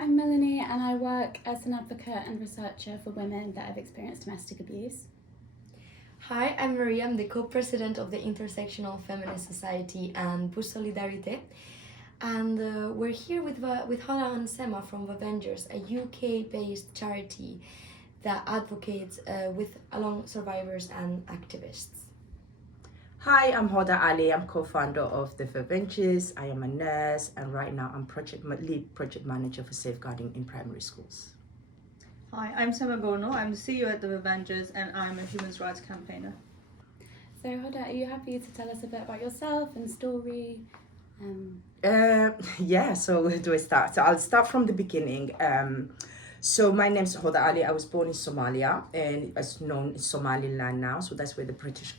I'm Melanie and I work as an advocate and researcher for women that have experienced domestic abuse. Hi, I'm Maria. I'm the co-president of the Intersectional Feminist Society and Push Solidarité. And we're here with Hoda and Sema from Vavengers, a UK-based charity that advocates along survivors and activists. Hi, I'm Hoda Ali. I'm co-founder of the Vavengers. I am a nurse, and right now I'm lead project manager for safeguarding in primary schools. Hi, I'm Sema Gorno. I'm the CEO at the Vavengers, and I'm a human rights campaigner. So Hoda, are you happy to tell us a bit about yourself and story? So where do I start? So I'll start from the beginning. So my name's Hoda Ali. I was born in Somalia, and it's known as Somaliland now. So that's where the British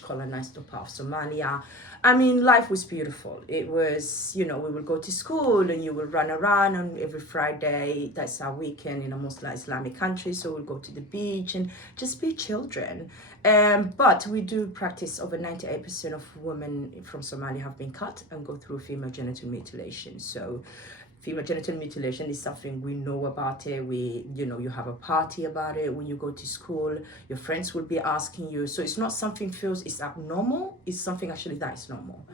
colonized the part of Somalia. I mean, life was beautiful. It was, we would go to school and you would run around on every Friday. That's our weekend in a Muslim Islamic country. So we'll go to the beach and just be children. But we do practice over 98% of women from Somalia have been cut and go through female genital mutilation. So female genital mutilation is something we know about it. You have a party about it. When you go to school, your friends will be asking you. So it's not something feels it's abnormal. It's something actually that is normal.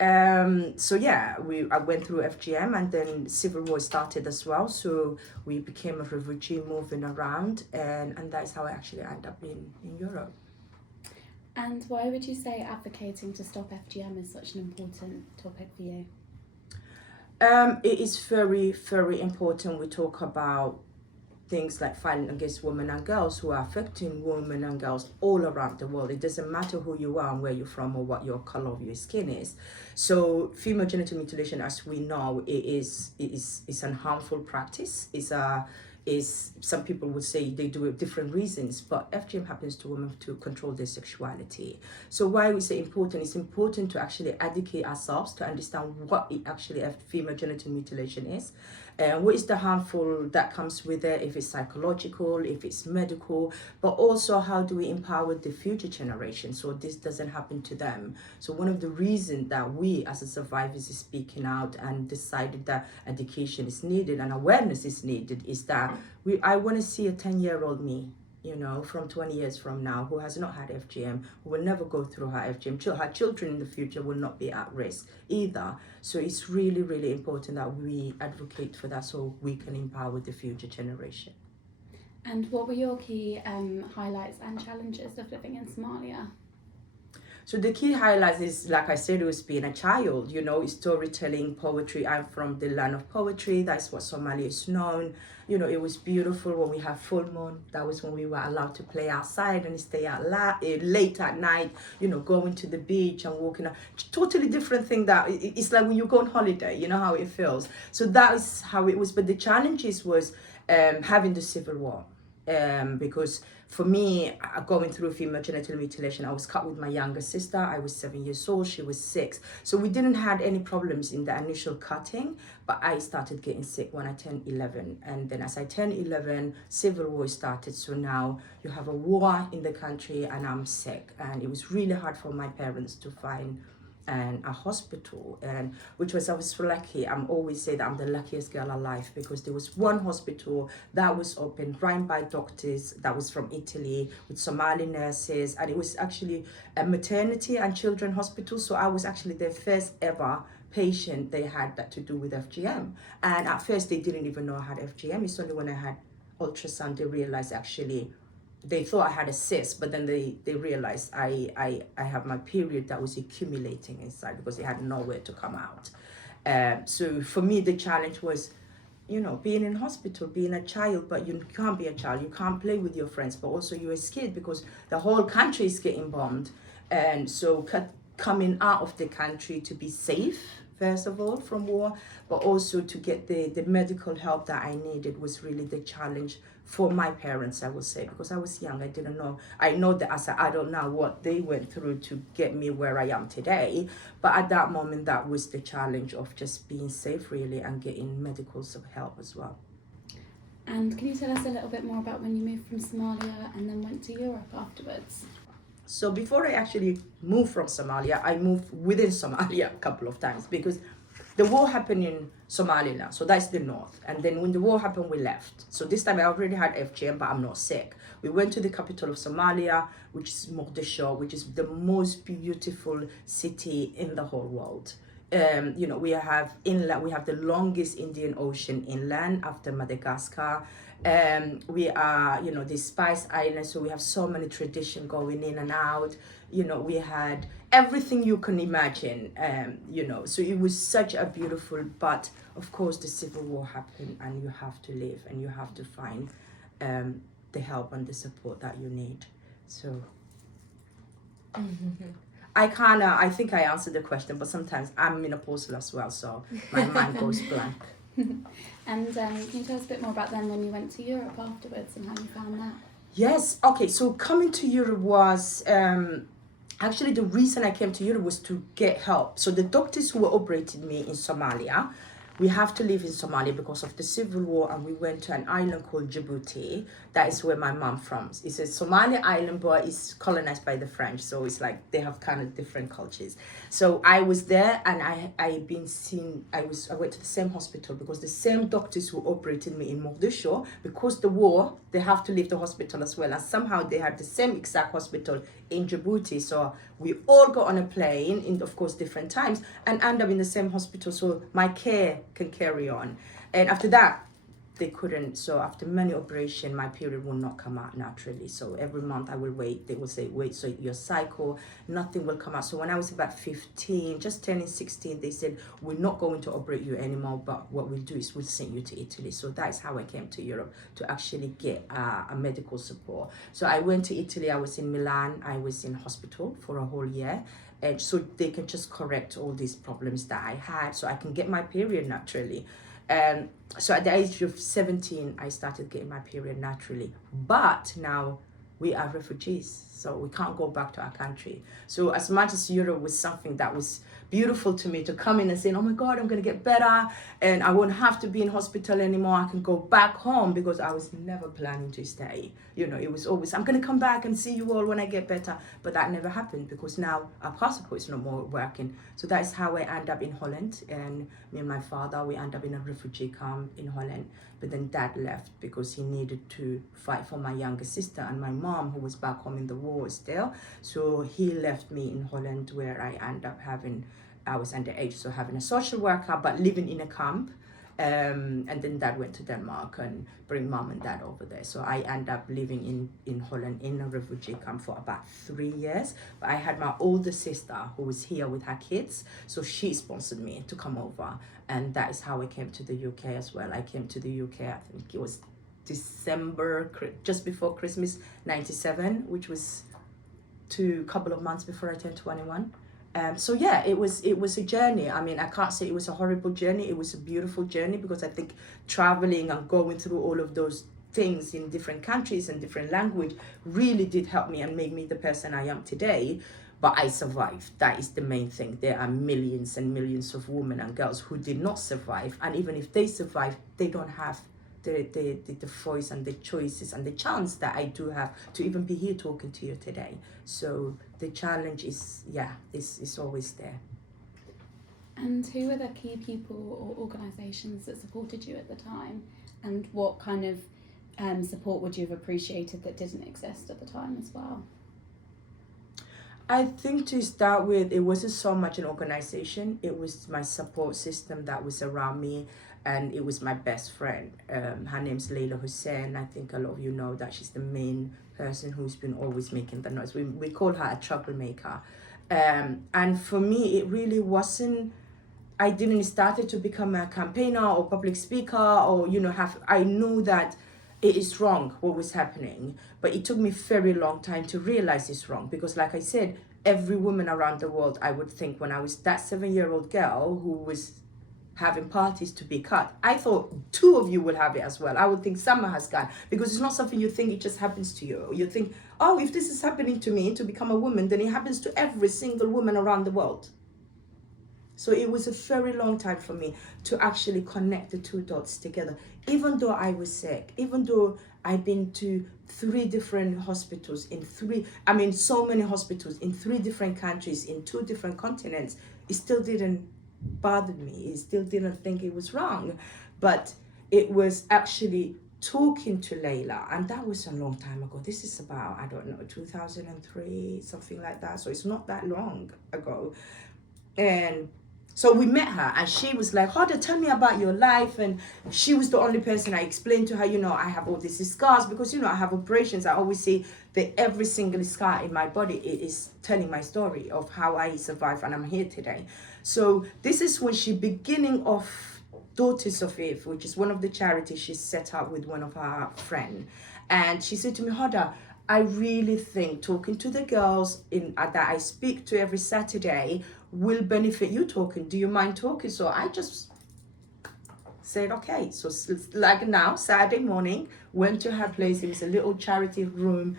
I went through FGM and then civil war started as well. So we became a refugee moving around and that's how I actually ended up in Europe. And why would you say advocating to stop FGM is such an important topic for you? It is very, very important. We talk about things like fighting against women and girls who are affecting women and girls all around the world. It doesn't matter who you are and where you're from or what your color of your skin is. So female genital mutilation, as we know, is an harmful practice. Some people would say they do it different reasons, but FGM happens to women to control their sexuality. So why we say important, it's important to actually educate ourselves to understand what it actually female genital mutilation is, and what is the harmful that comes with it, if it's psychological, if it's medical, but also how do we empower the future generation so this doesn't happen to them. So one of the reasons that we as a survivors is speaking out and decided that education is needed and awareness is needed is that I want to see a 10-year-old me, from 20 years from now, who has not had FGM, who will never go through her FGM. Her children in the future will not be at risk either. So it's really, really important that we advocate for that so we can empower the future generation. And what were your key highlights and challenges of living in Somalia? So the key highlights is, like I said, it was being a child, storytelling, poetry. I'm from the land of poetry. That's what Somalia is known. It was beautiful when we have full moon. That was when we were allowed to play outside and stay out late at night, going to the beach and walking out. Totally different thing that it's like when you go on holiday, how it feels. So that is how it was. But the challenges was having the civil war. Because for me, going through female genital mutilation, I was cut with my younger sister. I was 7 years old, she was 6. So we didn't have any problems in the initial cutting, but I started getting sick when I turned 11. And then as I turned 11, civil war started. So now you have a war in the country and I'm sick. And it was really hard for my parents to find a hospital, and I was lucky. I'm always say that I'm the luckiest girl alive because there was one hospital that was open run by doctors that was from Italy with Somali nurses, and it was actually a maternity and children hospital. So I was actually their first ever patient they had that to do with FGM, and at first they didn't even know I had FGM. It's only when I had ultrasound they realized actually they thought I had a cyst, but then they realized I have my period that was accumulating inside because it had nowhere to come out. So for me, the challenge was, being in hospital, being a child, but you can't be a child. You can't play with your friends, but also you're scared because the whole country is getting bombed. And so coming out of the country to be safe, first of all, from war, but also to get the medical help that I needed was really the challenge for my parents, I would say, because I was young, I didn't know. I know that as an adult now what they went through to get me where I am today, but at that moment that was the challenge of just being safe really and getting medical help as well. And can you tell us a little bit more about when you moved from Somalia and then went to Europe afterwards? So before I actually moved from Somalia, I moved within Somalia a couple of times because the war happened in Somaliland, so that's the north. And then when the war happened, we left. So this time I already had FGM, but I'm not sick. We went to the capital of Somalia, which is Mogadishu, which is the most beautiful city in the whole world. You know, we have inland, we have the longest Indian Ocean inland after Madagascar. We are, you know, the Spice Islands, so we have so many tradition going in and out. You know, we had everything you can imagine, you know, so it was such a beautiful, but of course the civil war happened and you have to live and you have to find the help and the support that you need. So I think I answered the question, but sometimes I'm menopausal as well, so my mind goes blank. And can you tell us a bit more about then when you went to Europe afterwards and how you found that? Yes, okay, so coming to Europe was, actually the reason I came to Europe was to get help. So the doctors who were operating me in Somalia, we have to live in Somalia because of the civil war, and we went to an island called Djibouti. That is where my mom from. It's a Somali island, but it's colonized by the French, so it's like they have kind of different cultures. So I was there, and I went to the same hospital because the same doctors who operated me in Mogadishu, because the war, they have to leave the hospital as well, and somehow they had the same exact hospital in Djibouti. So we all got on a plane in, of course, different times and end up in the same hospital, so my care can carry on. And after that, they couldn't. So after many operations, my period will not come out naturally. So every month I will wait. They will say, wait, so your cycle, nothing will come out. So when I was about 15, just turning 16, they said, we're not going to operate you anymore, but what we'll do is we'll send you to Italy. So that's how I came to Europe, to actually get a medical support. So I went to Italy. I was in Milan. I was in hospital for a whole year. And so they can just correct all these problems that I had, so I can get my period naturally. So at the age of 17, I started getting my period naturally. But now we are refugees, so we can't go back to our country. So as much as Europe was something that was beautiful to me, to come in and say, oh my God, I'm going to get better and I won't have to be in hospital anymore. I can go back home, because I was never planning to stay. You know, it was always, I'm going to come back and see you all when I get better. But that never happened, because now our passport is no more working. So that is how I end up in Holland. And me and my father, we end up in a refugee camp in Holland. But then Dad left because he needed to fight for my younger sister and my mom, who was back home in the war still. So he left me in Holland, where I end up I was underage, so having a social worker, but living in a camp. And then Dad went to Denmark and bring Mom and Dad over there. So I end up living in Holland in a refugee camp for about 3 years. But I had my older sister who was here with her kids, so she sponsored me to come over. And that is how I came to the UK as well. I came to the UK, I think it was December, just before Christmas, 97, which was a couple of months before I turned 21. So yeah, it was a journey. I mean, I can't say it was a horrible journey. It was a beautiful journey, because I think traveling and going through all of those things in different countries and different language really did help me and make me the person I am today. But I survived. That is the main thing. There are millions and millions of women and girls who did not survive. And even if they survive, they don't have the voice and the choices and the chance that I do have to even be here talking to you today. So the challenge is always there. And who were the key people or organisations that supported you at the time? And what kind of support would you have appreciated that didn't exist at the time as well? I think to start with, it wasn't so much an organization. It was my support system that was around me, and it was my best friend. Her name's Leila Hussein. I think a lot of you know that she's the main person who's been always making the noise. We call her a troublemaker. And for me, it really wasn't, I didn't start to become a campaigner or public speaker or, I knew that it is wrong what was happening, but it took me a very long time to realize it's wrong, because like I said, every woman around the world, I would think, when I was that 7-year-old girl who was having parties to be cut, I thought 2 of you would have it as well. I would think summer has gone, because it's not something you think it just happens to you. You think, oh, if this is happening to me to become a woman, then it happens to every single woman around the world. So it was a very long time for me to actually connect the 2 dots together. Even though I was sick, even though I've been to 3 different hospitals so many hospitals in 3 different countries, in 2 different continents, it still didn't bothered me. He still didn't think it was wrong. But it was actually talking to Layla, and that was a long time ago. This is about, I don't know, 2003, something like that. So it's not that long ago. And so we met her, and she was like, Hoda, tell me about your life. And she was the only person I explained to her, you know, I have all these scars because, you know, I have operations. I always say that every single scar in my body is telling my story of how I survived and I'm here today. So this is when she beginning of Daughters of Eve, which is one of the charities she set up with one of her friends. And she said to me, Hoda, I really think talking to the girls that I speak to every Saturday will benefit you talking. Do you mind talking? So I just said, okay. So like now, Saturday morning, went to her place. It was a little charity room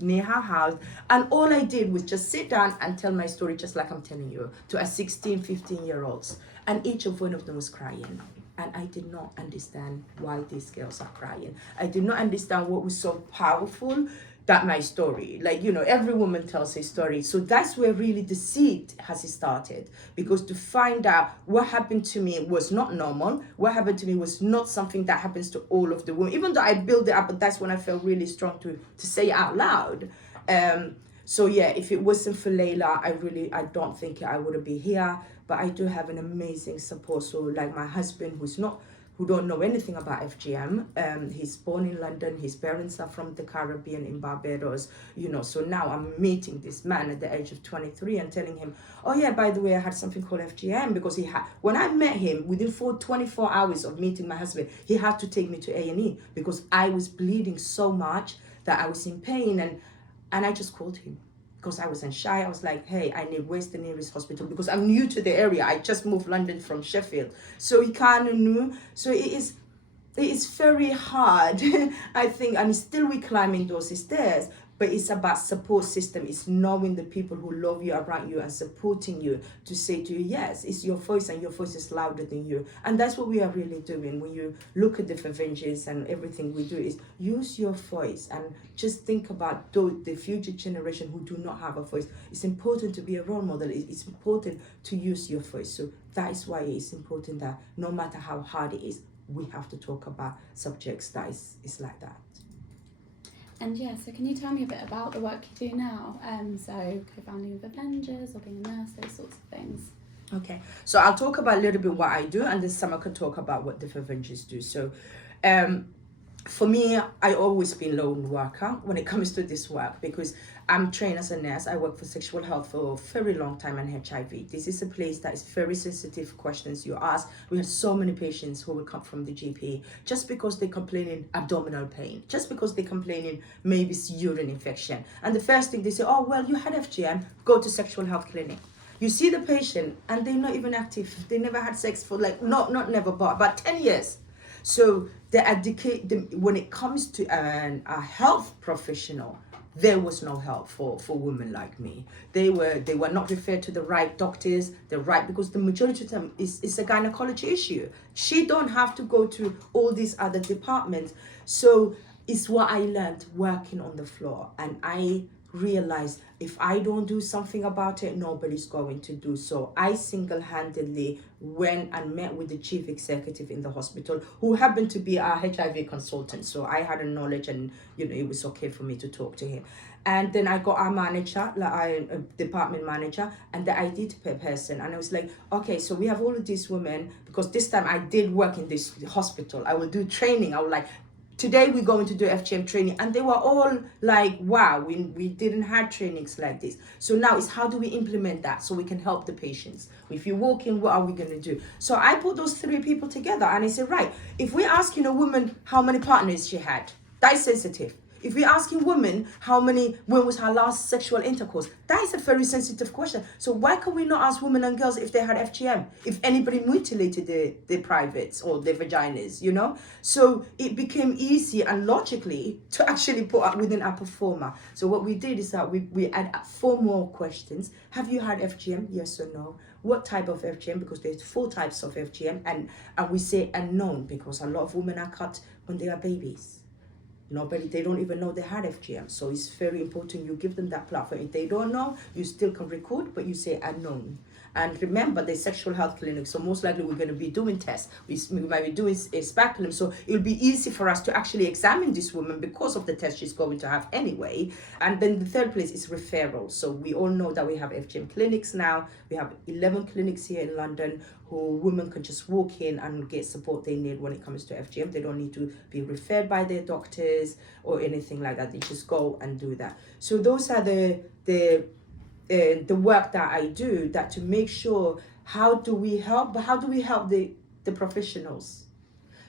near her house. And all I did was just sit down and tell my story just like I'm telling you to a 16, 15-year-olds. And each of one of them was crying. And I did not understand why these girls are crying. I did not understand what was so powerful that my story, like, you know, every woman tells a story. So that's where really the seed has started, because to find out what happened to me was not normal. What happened to me was not something that happens to all of the women, even though I built it up, but that's when I felt really strong to say it out loud. So yeah, if it wasn't for Layla, I don't think I would be here. But I do have an amazing support. So like my husband, who don't know anything about FGM. He's born in London. His parents are from the Caribbean in Barbados, you know. So now I'm meeting this man at the age of 23 and telling him, oh yeah, by the way, I had something called FGM, because when I met him, within 24 hours of meeting my husband, he had to take me to A&E because I was bleeding so much that I was in pain, and I just called him. Because I wasn't shy, I was like, hey, where's the nearest hospital? Because I'm new to the area. I just moved London from Sheffield. So he kind of knew. So it is very hard, I think, and still we climbing those stairs, but it's about support system. It's knowing the people who love you around you and supporting you to say to you, yes, it's your voice, and your voice is louder than you. And that's what we are really doing. When you look at the Vavengers and everything we do, is use your voice and just think about the future generation who do not have a voice. It's important to be a role model. It's important to use your voice. So that is why it's important that no matter how hard it is, we have to talk about subjects that is like that. And yeah, so can you tell me a bit about the work you do now? So co-founding Vavengers or being a nurse, those sorts of things. Okay, so I'll talk about a little bit what I do, and then Summer can talk about what the Vavengers do. So for me, I always been a lone worker when it comes to this work, because I'm trained as a nurse. I work for sexual health for a very long time and HIV. This is a place that is very sensitive questions you ask. We have so many patients who will come from the GP just because they're complaining abdominal pain, just because they're complaining maybe it's urine infection. And the first thing they say, oh, well, you had FGM, go to sexual health clinic. You see the patient and they're not even active. They never had sex for not never, but about 10 years. So when it comes to a health professional, there was no help for women like me. They were not referred to the right doctors, because the majority of them is a gynecology issue. She don't have to go to all these other departments. So it's what I learned working on the floor, and I realized if I don't do something about it, nobody's going to do so. I single-handedly went and met with the chief executive in the hospital, who happened to be our HIV consultant. So I had a knowledge, and it was okay for me to talk to him. And then I got our manager, a department manager, and the ID person. And I was like, okay, so we have all of these women, because this time I did work in this hospital. I will do training. I would like, today we're going to do FGM training. And they were all like, wow, we didn't have trainings like this. So now it's how do we implement that so we can help the patients? If you walk in, what are we going to do? So I put those three people together, and I said, right, if we're asking a woman how many partners she had, that's sensitive. If we're asking women when was her last sexual intercourse, that is a very sensitive question. So why can we not ask women and girls if they had FGM? If anybody mutilated their privates or their vaginas, So it became easy and logically to actually put up within our performer. So what we did is that we add 4 more questions. Have you had FGM? Yes or no? What type of FGM? Because there's 4 types of FGM. And we say unknown, because a lot of women are cut when they are babies. They don't even know they had FGM. So it's very important you give them that platform. If they don't know, you still can record, but you say unknown. And remember, the sexual health clinic, so most likely we're going to be doing tests. We might be doing a speculum, so it'll be easy for us to actually examine this woman because of the test she's going to have anyway. And then the third place is referral. So we all know that we have FGM clinics now. We have 11 clinics here in London who women can just walk in and get support they need when it comes to FGM. They don't need to be referred by their doctors or anything like that. They just go and do that. So those are the work that I do, that to make sure how do we help the professionals.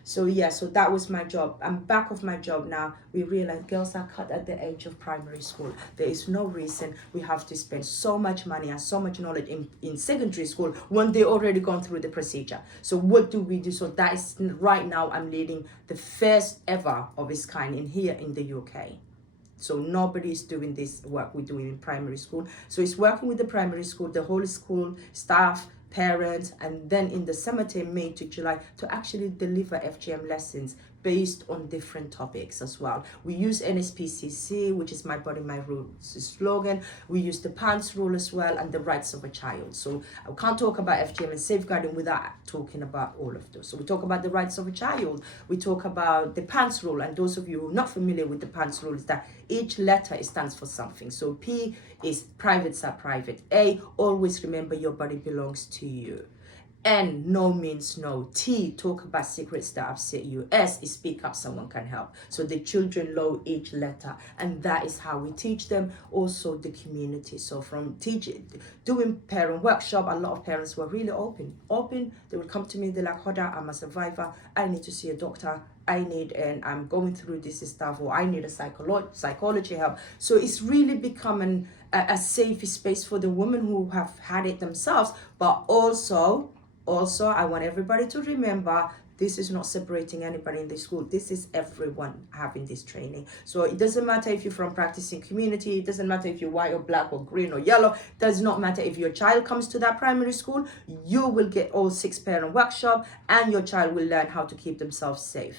So yeah, so that was my job. I'm back of my job now. We realize girls are cut at the age of primary school. There is no reason we have to spend so much money and so much knowledge in secondary school when they already gone through the procedure. So what do we do? So that is right now I'm leading the first ever of its kind in here in the UK. So nobody is doing this work we're doing in primary school. So it's working with the primary school, the whole school staff, parents, and then in the summertime, May to July, to actually deliver FGM lessons based on different topics as well. We use NSPCC, which is My Body, My Rules slogan. We use the PANTS rule as well, and the rights of a child. So I can't talk about FGM and safeguarding without talking about all of those. So we talk about the rights of a child. We talk about the PANTS rule, and those of you who are not familiar with the PANTS rule is that each letter stands for something. So P is privates are private. A, always remember your body belongs to you. N, no means no. T, talk about secrets that upset you. S is speak up, someone can help. So the children know each letter, and that is how we teach them. Also the community. So from doing parent workshop, a lot of parents were really open. They would come to me, they're like, Hoda, I'm a survivor. I need to see a doctor. And I'm going through this stuff, or I need a psychology help. So it's really becoming a safe space for the women who have had it themselves, but also I want everybody to remember this is not separating anybody in the school. This is everyone having this training. So it doesn't matter if you're from practicing community. It doesn't matter if you're white or black or green or yellow. It does not matter if your child comes to that primary school. You will get all 6 parent workshop, and your child will learn how to keep themselves safe.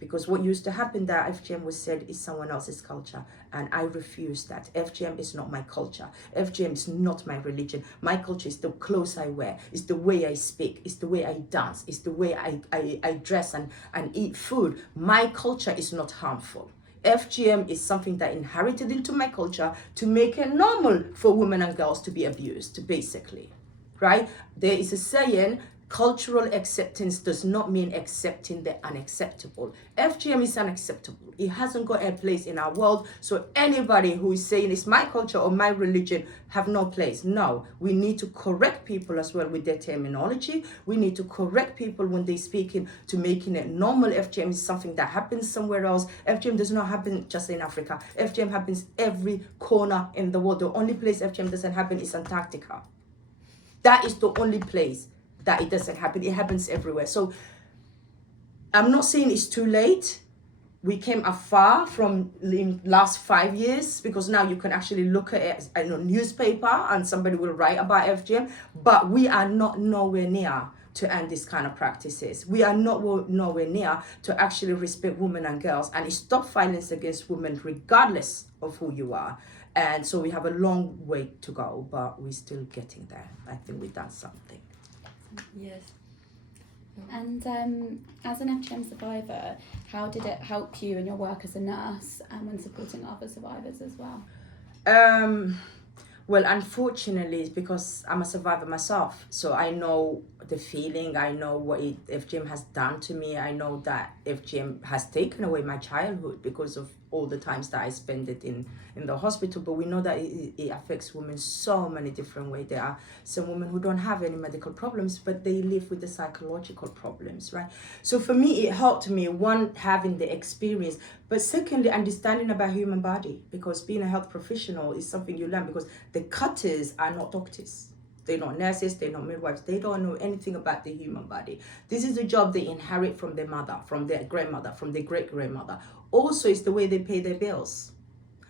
Because what used to happen that FGM was said is someone else's culture, and I refuse that. FGM is not my culture. FGM is not my religion. My culture is the clothes I wear, it's the way I speak, it's the way I dance, it's the way I dress and eat food. My culture is not harmful. FGM is something that inherited into my culture to make it normal for women and girls to be abused, basically, right? There is a saying, cultural acceptance does not mean accepting the unacceptable. FGM is unacceptable. It hasn't got a place in our world. So anybody who is saying it's my culture or my religion have no place. No, we need to correct people as well with their terminology. We need to correct people when they're speaking to making it normal. FGM is something that happens somewhere else. FGM does not happen just in Africa. FGM happens every corner in the world. The only place FGM doesn't happen is Antarctica. That is the only place that it doesn't happen. It happens everywhere. So I'm not saying it's too late. We came afar from the last 5 years, because now you can actually look at it in a newspaper and somebody will write about FGM, but we are not nowhere near to end this kind of practices. We are not nowhere near to actually respect women and girls and stop violence against women regardless of who you are. And so we have a long way to go, but we're still getting there. I think we've done something. Yes. And as an FGM survivor, how did it help you in your work as a nurse and when supporting other survivors as well? Well, unfortunately, it's because I'm a survivor myself. So I know the feeling, I know what FGM has done to me. I know that FGM has taken away my childhood because of all the times that I spent it in the hospital. But we know that it affects women so many different ways. There are some women who don't have any medical problems, but they live with the psychological problems, right? So for me, it helped me, one, having the experience, but secondly, understanding about human body, because being a health professional is something you learn, because the cutters are not doctors. They're not nurses, they're not midwives, they don't know anything about the human body. This is a job they inherit from their mother, from their grandmother, from their great-grandmother. Also, it's the way they pay their bills.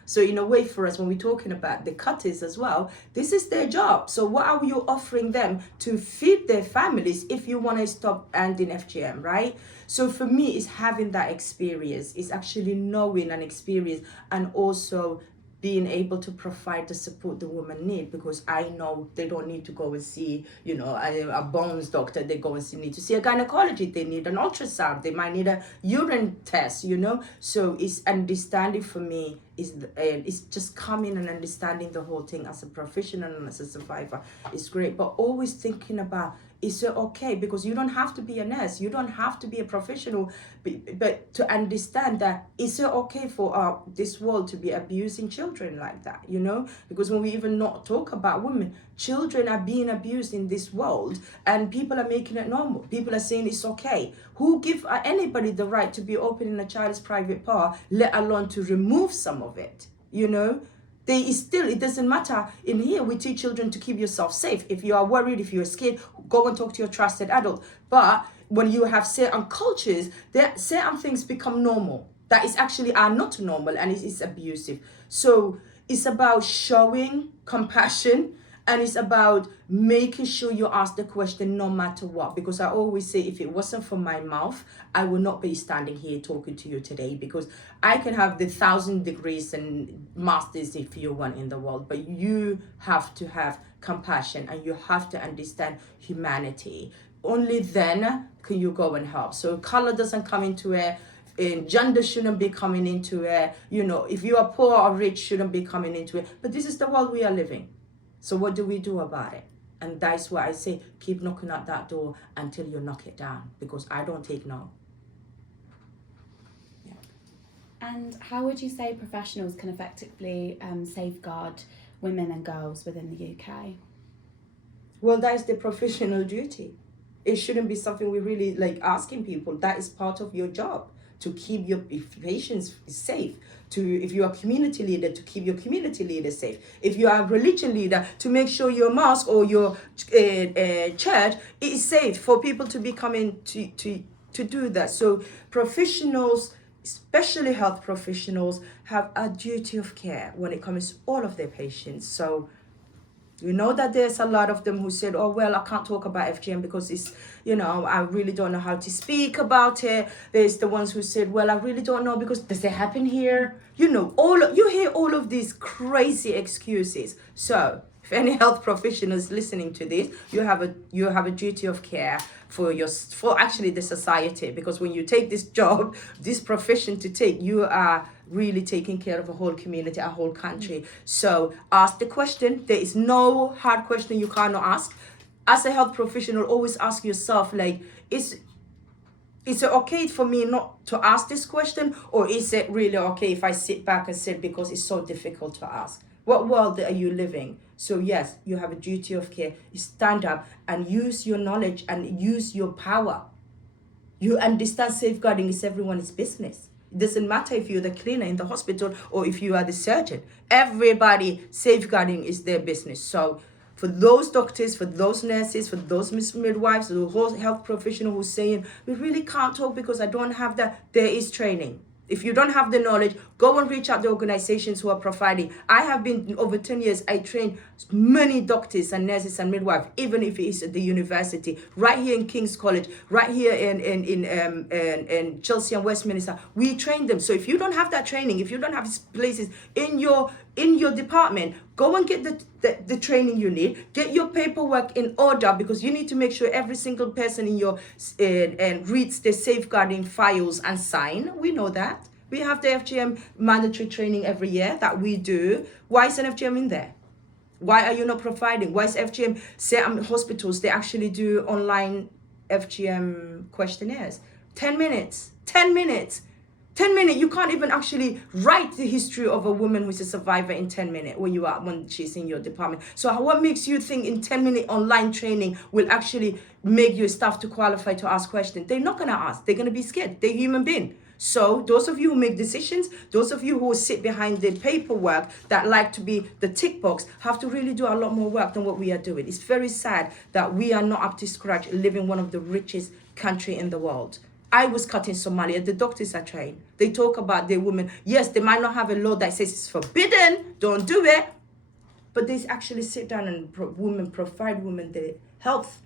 So in a way, for us, when we're talking about the cutters as well, this is their job. So what are you offering them to feed their families if you want to stop ending FGM, right? So for me, it's having that experience. It's actually knowing and experience, and also being able to provide the support the women need, because I know they don't need to go and see, you know, a bones doctor. They go and need to see a gynecologist. They need an ultrasound. They might need a urine test, you know. So it's understanding for me is just coming and understanding the whole thing as a professional and as a survivor is great. But always thinking about, is it okay? Because you don't have to be a nurse, you don't have to be a professional, but to understand that, is it okay for this world to be abusing children like that, you know? Because when we even not talk about women, children are being abused in this world, and people are making it normal. People are saying it's okay. Who give anybody the right to be opening a child's private part, let alone to remove some of it, you know? It doesn't matter. In here, we teach children to keep yourself safe. If you are worried, if you're scared, go and talk to your trusted adult. But when you have certain cultures, certain things become normal that is actually are not normal, and it is abusive. So it's about showing compassion, and it's about making sure you ask the question no matter what. Because I always say, if it wasn't for my mouth, I would not be standing here talking to you today. Because I can have the 1,000 degrees and masters if you want in the world, but you have to have compassion, and you have to understand humanity. Only then can you go and help. So color doesn't come into it. And gender shouldn't be coming into it. You know, if you are poor or rich, shouldn't be coming into it. But this is the world we are living. So what do we do about it? And that's why I say, keep knocking at that door until you knock it down, because I don't take no. Yeah. And how would you say professionals can effectively safeguard women and girls within the UK? Well, that is the professional duty. It shouldn't be something we really like asking people. That is part of your job, to keep your patients safe. If you're a community leader, to keep your community leader safe. If you are a religion leader, to make sure your mosque or your church is safe for people to be coming to do that. So professionals, especially health professionals, have a duty of care when it comes to all of their patients. So you know that there's a lot of them who said, oh, well, I can't talk about FGM because it's, you know, I really don't know how to speak about it. There's the ones who said, well, I really don't know because does it happen here? You know, you hear all of these crazy excuses. So if any health professionals listening to this, you have a duty of care for actually the society, because when you take this job, this profession to take, you are really taking care of a whole community, a whole country. So ask the question. There is no hard question you cannot ask. As a health professional, always ask yourself, like, is it okay for me not to ask this question, or is it really okay if I sit back and sit because it's so difficult to ask? What world are you living? So yes, you have a duty of care. You stand up and use your knowledge and use your power. You understand safeguarding is everyone's business. It doesn't matter if you're the cleaner in the hospital or if you are the surgeon. Everybody, safeguarding is their business. So for those doctors, for those nurses, for those midwives, the whole health professional who's saying, we really can't talk because I don't have that, there is training. If you don't have the knowledge, go and reach out to organizations who are providing. I have been, over 10 years, I trained many doctors and nurses and midwives, even if it is at the university, right here in King's College, right here in Chelsea and Westminster. We train them. So if you don't have that training, if you don't have places in your department, go and get the training you need. Get your paperwork in order, because you need to make sure every single person in your reads the safeguarding files and sign. We know that. We have the FGM mandatory training every year that we do. Why is an FGM in there? Why are you not providing? Why is FGM, certain hospitals, they actually do online FGM questionnaires. 10 minutes. 10 minutes. 10 minutes, you can't even actually write the history of a woman who's a survivor in 10 minutes when she's in your department. So what makes you think in 10-minute online training will actually make your staff to qualify to ask questions? They're not going to ask. They're going to be scared. They're human beings. So those of you who make decisions, those of you who sit behind the paperwork that like to be the tick box, have to really do a lot more work than what we are doing. It's very sad that we are not up to scratch living one of the richest country in the world. I was cut in Somalia. The doctors are trained. They talk about their women. Yes, they might not have a law that says it's forbidden, don't do it. But they actually sit down and provide women the health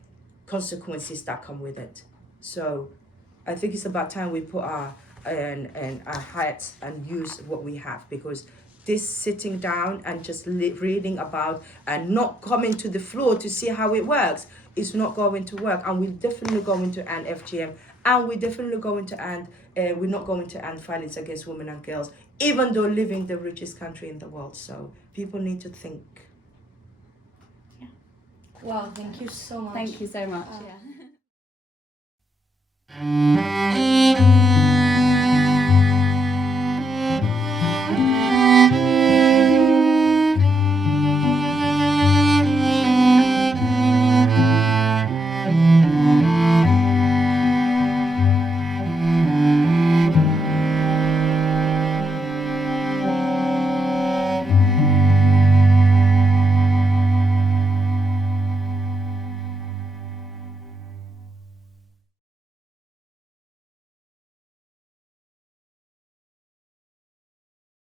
consequences that come with it. So I think it's about time we put our hats and use what we have, because this sitting down and just reading about and not coming to the floor to see how it works is not going to work. And we're definitely going to end FGM, and we're definitely going to end, we're not going to end violence against women and girls, even though living the richest country in the world. So people need to think. Wow, thank you so much. Thank you so much. Wow. Yeah.